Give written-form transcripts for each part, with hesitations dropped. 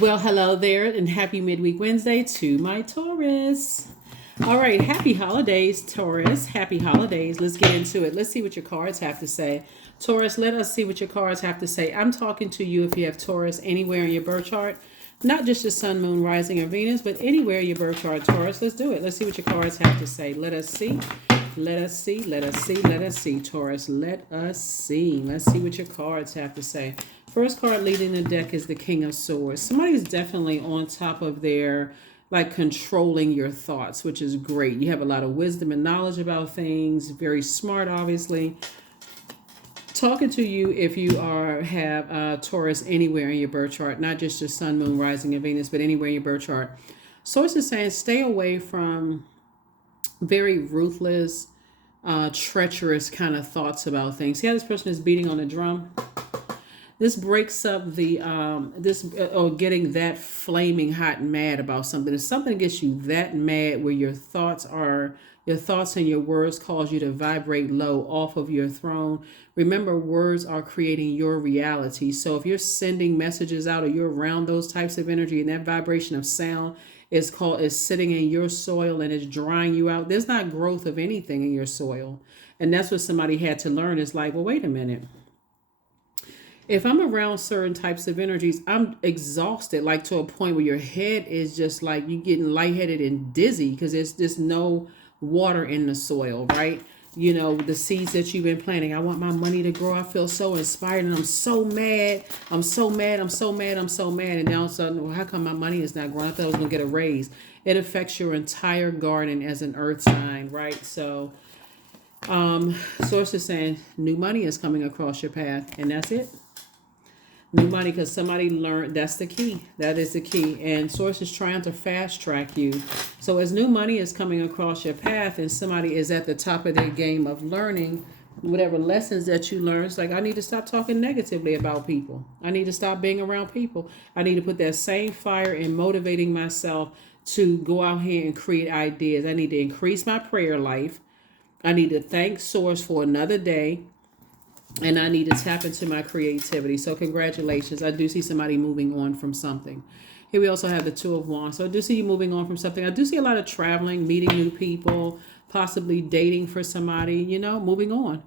Well, hello there, and happy midweek Wednesday to my Taurus. All right, happy holidays, Taurus. Happy holidays. Let's get into it. Let's see what your cards have to say. Taurus, let us see what your cards have to say. I'm talking to you if you have Taurus anywhere in your birth chart, not just your sun, moon, rising, or Venus, but anywhere in your birth chart, Taurus. Let's do it. Let's see what your cards have to say. Let us see. Let us see. Let us see. Let us see, Taurus. Let us see. Let's see what your cards have to say. First card leading the deck is the King of Swords. Somebody's definitely on top of their, like, controlling your thoughts, which is great. You have a lot of wisdom and knowledge about things. Very smart, obviously. Talking to you if you have Taurus anywhere in your birth chart, not just your sun, moon, rising, and Venus, but anywhere in your birth chart. Source is saying stay away from very ruthless, treacherous kind of thoughts about things. See how this person is beating on the drum? This breaks up the or getting that flaming hot and mad about something. If something gets you that mad where your thoughts and your words cause you to vibrate low off of your throne. Remember, words are creating your reality. So if you're sending messages out or you're around those types of energy, and that vibration of sound is sitting in your soil and is drying you out, there's not growth of anything in your soil. And that's what somebody had to learn. Is like, well, wait a minute, if I'm around certain types of energies, I'm exhausted, like to a point where your head is just like you getting lightheaded and dizzy because there's just no water in the soil, right? You know, the seeds that you've been planting. I want my money to grow. I feel so inspired and I'm so mad. I'm so mad. I'm so mad. I'm so mad. And now all of a sudden, well, how come my money is not growing? I thought I was going to get a raise. It affects your entire garden as an earth sign, right? So, source is saying new money is coming across your path, and that's it. New money, because somebody learned. That's the key. That is the key. And source is trying to fast track you. So as new money is coming across your path and somebody is at the top of their game of learning whatever lessons that you learn, it's like, I need to stop talking negatively about people. I need to stop being around people. I need to put that same fire in motivating myself to go out here and create ideas. I need to increase my prayer life. I need to thank source for another day, and I need to tap into my creativity. So congratulations. I do see somebody moving on from something. Here we also have the Two of Wands. So I do see you moving on from something. I do see a lot of traveling, meeting new people, possibly dating for somebody, moving on.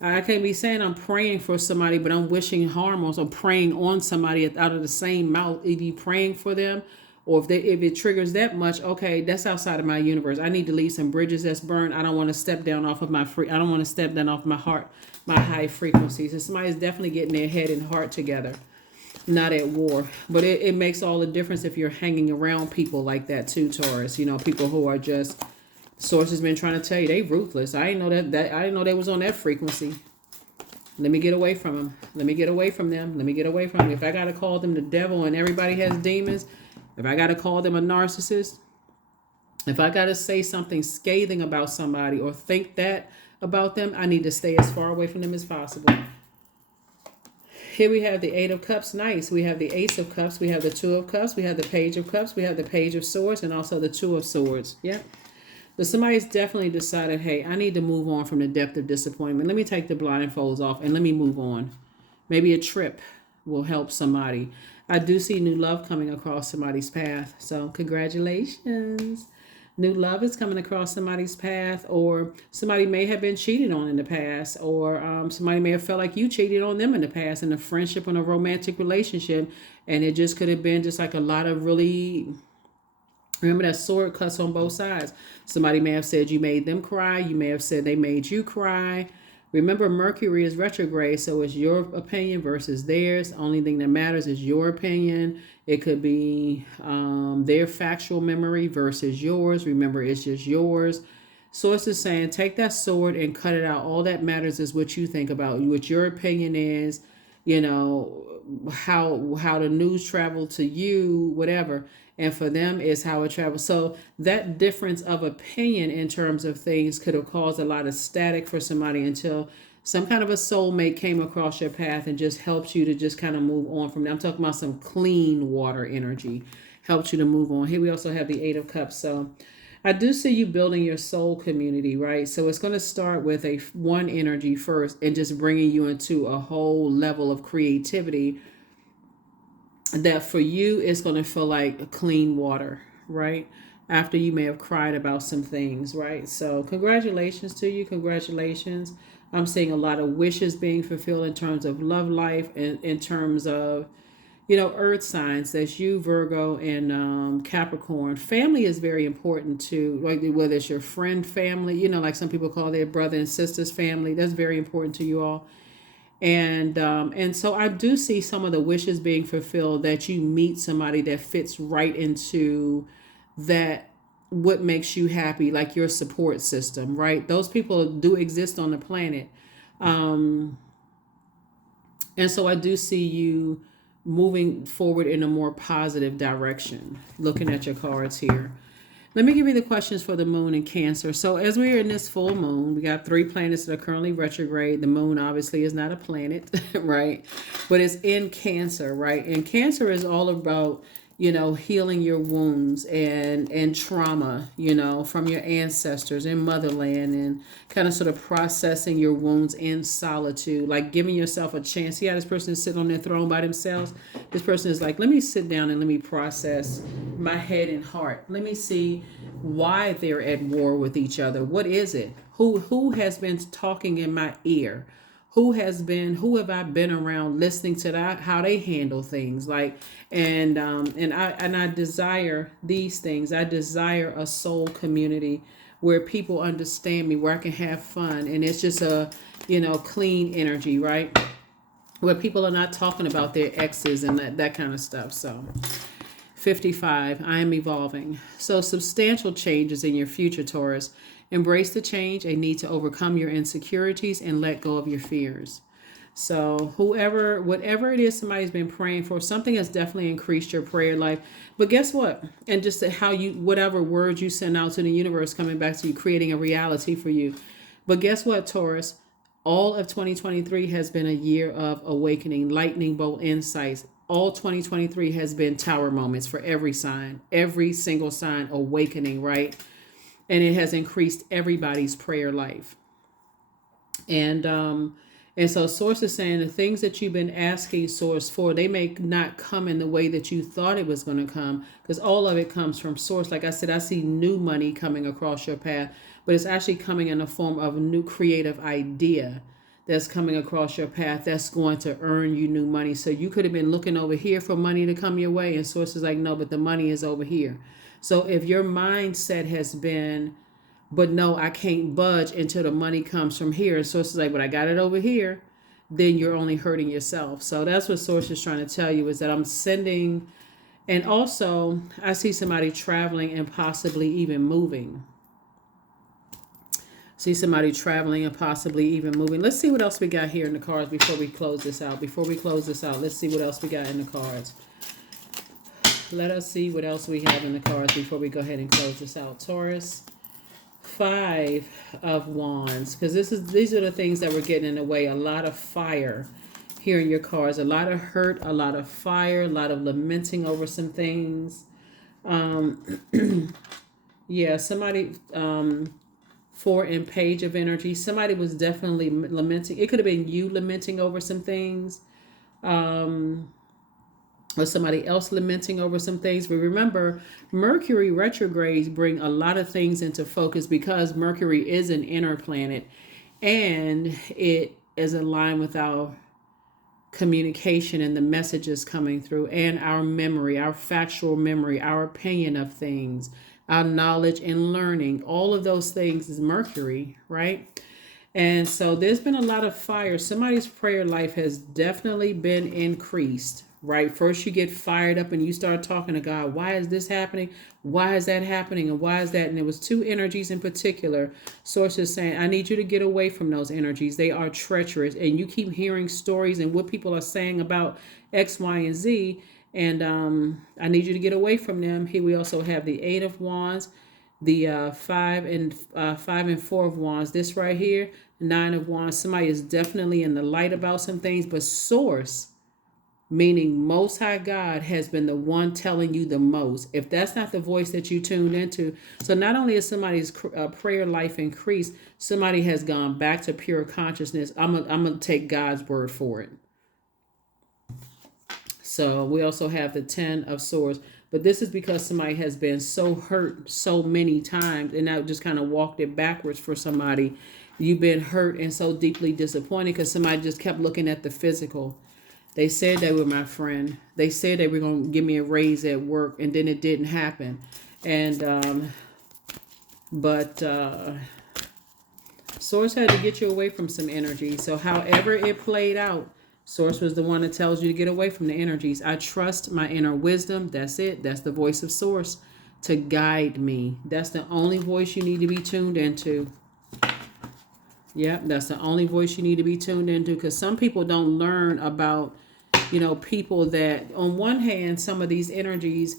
I can't be saying I'm praying for somebody, but I'm wishing harm or I'm praying on somebody out of the same mouth. If you praying for them, or if it triggers that much, okay, that's outside of my universe. I need to leave some bridges that's burned. I don't want to step down off of I don't want to step down off my heart, my high frequencies. So somebody's definitely getting their head and heart together, not at war. But it makes all the difference if you're hanging around people like that too, Taurus. People who are just, source has been trying to tell you they ruthless. I didn't know that I didn't know they was on that frequency. Let me get away from them. Let me get away from them. Let me get away from them. If I gotta call them the devil and everybody has demons, if I gotta call them a narcissist, if I gotta say something scathing about somebody or think that about them, I need to stay as far away from them as possible. Here we have the Eight of Cups. Nice. We have the Ace of Cups. We have the Two of Cups. We have the Page of Cups. We have the Page of Swords, and also the Two of Swords. Yep. But somebody's definitely decided, hey, I need to move on from the depth of disappointment. Let me take the blindfolds off and let me move on. Maybe a trip will help somebody. I do see new love coming across somebody's path. So congratulations. New love is coming across somebody's path, or somebody may have been cheated on in the past, or somebody may have felt like you cheated on them in the past in a friendship or a romantic relationship. And it just could have been just like a lot of really, remember that sword cuts on both sides. Somebody may have said you made them cry. You may have said they made you cry. Remember, Mercury is retrograde, so it's your opinion versus theirs. The only thing that matters is your opinion. It could be their factual memory versus yours. Remember, it's just yours. Source is saying, take that sword and cut it out. All that matters is what you think about, what your opinion is, how the news traveled to you, whatever. And for them is how it travels. So that difference of opinion in terms of things could have caused a lot of static for somebody until some kind of a soulmate came across your path and just helped you to just kind of move on from that. I'm talking about some clean water energy, helped you to move on. Here we also have the Eight of Cups. So I do see you building your soul community, right? So it's going to start with a one energy first and just bringing you into a whole level of creativity that for you it's going to feel like clean water, right? After you may have cried about some things, right? So congratulations to you. Congratulations. I'm seeing a lot of wishes being fulfilled in terms of love life and in terms of, earth signs. That's you, Virgo, and Capricorn. Family is very important too, like whether it's your friend family, like some people call their brother and sisters family. That's very important to you all. And so I do see some of the wishes being fulfilled, that you meet somebody that fits right into that, what makes you happy, like your support system, right? Those people do exist on the planet. um and so I do see you moving forward in a more positive direction, looking at your cards here. Let me give you the questions for the moon in Cancer. So as we are in this full moon, we got 3 planets that are currently retrograde. The moon obviously is not a planet, right? But it's in Cancer, right? And Cancer is all about, healing your wounds and trauma, from your ancestors and motherland, and kind of sort of processing your wounds in solitude, like giving yourself a chance. See how this person is sitting on their throne by themselves? This person is like, let me sit down and let me process my head and heart. Let me see why they're at war with each other. What is it? Who has been talking in my ear? Who have I been around listening to that, how they handle things, like, and I desire these things. I desire a soul community where people understand me, where I can have fun, and it's just a, clean energy, right? Where people are not talking about their exes and that kind of stuff. So 55, I am evolving. So substantial changes in your future, Taurus. Embrace the change, a need to overcome your insecurities and let go of your fears. So whatever it is somebody's been praying for, something has definitely increased your prayer life. But guess what? And just how whatever words you send out to the universe coming back to you, creating a reality for you. But guess what, Taurus? All of 2023 has been a year of awakening, lightning bolt insights. All 2023 has been tower moments for every sign, every single sign awakening, right? And it has increased everybody's prayer life. And so Source is saying the things that you've been asking Source for, they may not come in the way that you thought it was going to come, because all of it comes from Source. Like I said, I see new money coming across your path, but it's actually coming in the form of a new creative idea that's coming across your path that's going to earn you new money. So you could have been looking over here for money to come your way, and Source is like, no, but the money is over here. So if your mindset has been, but no, I can't budge until the money comes from here, and Source is like, but I got it over here, then you're only hurting yourself. So that's what Source is trying to tell you, is that I'm sending, and also I see somebody traveling and possibly even moving. See somebody traveling and possibly even moving. Let's see what else we got here in the cards before we close this out. Let's see what else we got in the cards. Let us see what else we have in the cards before we go ahead and close this out. Taurus, 5 of Wands, because these are the things that were getting in the way. A lot of fire here in your cards. A lot of hurt, a lot of fire, a lot of lamenting over some things. Yeah, somebody... 4 and Page of Energy. Somebody was definitely lamenting. It could have been you lamenting over some things, or somebody else lamenting over some things. But remember, Mercury retrogrades bring a lot of things into focus, because Mercury is an inner planet, and it is aligned with our communication and the messages coming through, and our memory, our factual memory, our opinion of things, our knowledge and learning. All of those things is Mercury, right? And so there's been a lot of fire. Somebody's prayer life has definitely been increased, right? First you get fired up and you start talking to God. Why is this happening? Why is that happening? And why is that? And there was 2 energies in particular. Sources saying, I need you to get away from those energies. They are treacherous. And you keep hearing stories and what people are saying about X, Y, and Z. And I need you to get away from them. Here we also have the 8 of Wands, the 5 and 4 of Wands. This right here, 9 of Wands. Somebody is definitely in the light about some things, but Source, meaning Most High God, has been the one telling you the most. If that's not the voice that you tuned into, so not only is somebody's prayer life increased, somebody has gone back to pure consciousness. I'm gonna take God's word for it. So we also have the 10 of swords. But this is because somebody has been so hurt so many times, and I just kind of walked it backwards for somebody. You've been hurt and so deeply disappointed because somebody just kept looking at the physical. They said they were my friend. They said they were going to give me a raise at work, and then it didn't happen. And, but Source had to get you away from some energy. So however it played out, Source was the one that tells you to get away from the energies. I trust my inner wisdom. That's it. That's the voice of Source to guide me. That's the only voice you need to be tuned into. Yep, that's the only voice you need to be tuned into, because some people don't learn about, people that, on one hand, some of these energies,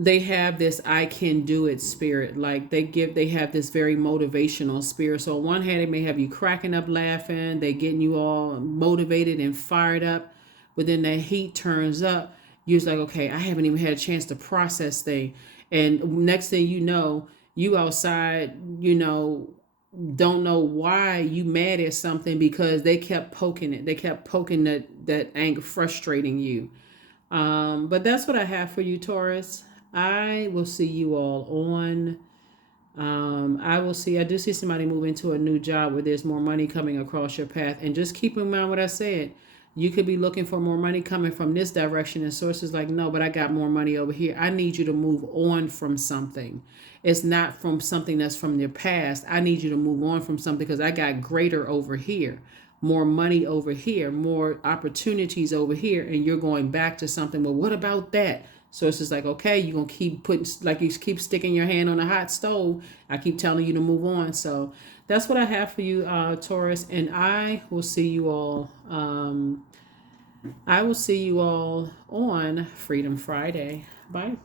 they have this I can do it spirit. Like they have this very motivational spirit. So on one hand, they may have you cracking up laughing, they getting you all motivated and fired up, but then that heat turns up. You're like, okay, I haven't even had a chance to process things. And next thing you know, you outside, don't know why you mad at something, because they kept poking it. They kept poking that anger, frustrating you. But that's what I have for you, Taurus. I will see you all on. I do see somebody move into a new job where there's more money coming across your path. And just keep in mind what I said. You could be looking for more money coming from this direction, and Sources like, no, but I got more money over here. I need you to move on from something. It's not from something that's from your past. I need you to move on from something because I got greater over here, more money over here, more opportunities over here, and you're going back to something. Well, what about that? So it's just like, okay, you're going to keep putting, like you keep sticking your hand on a hot stove. I keep telling you to move on. So that's what I have for you, Taurus. And I will see you all. I will see you all on Freedom Friday. Bye.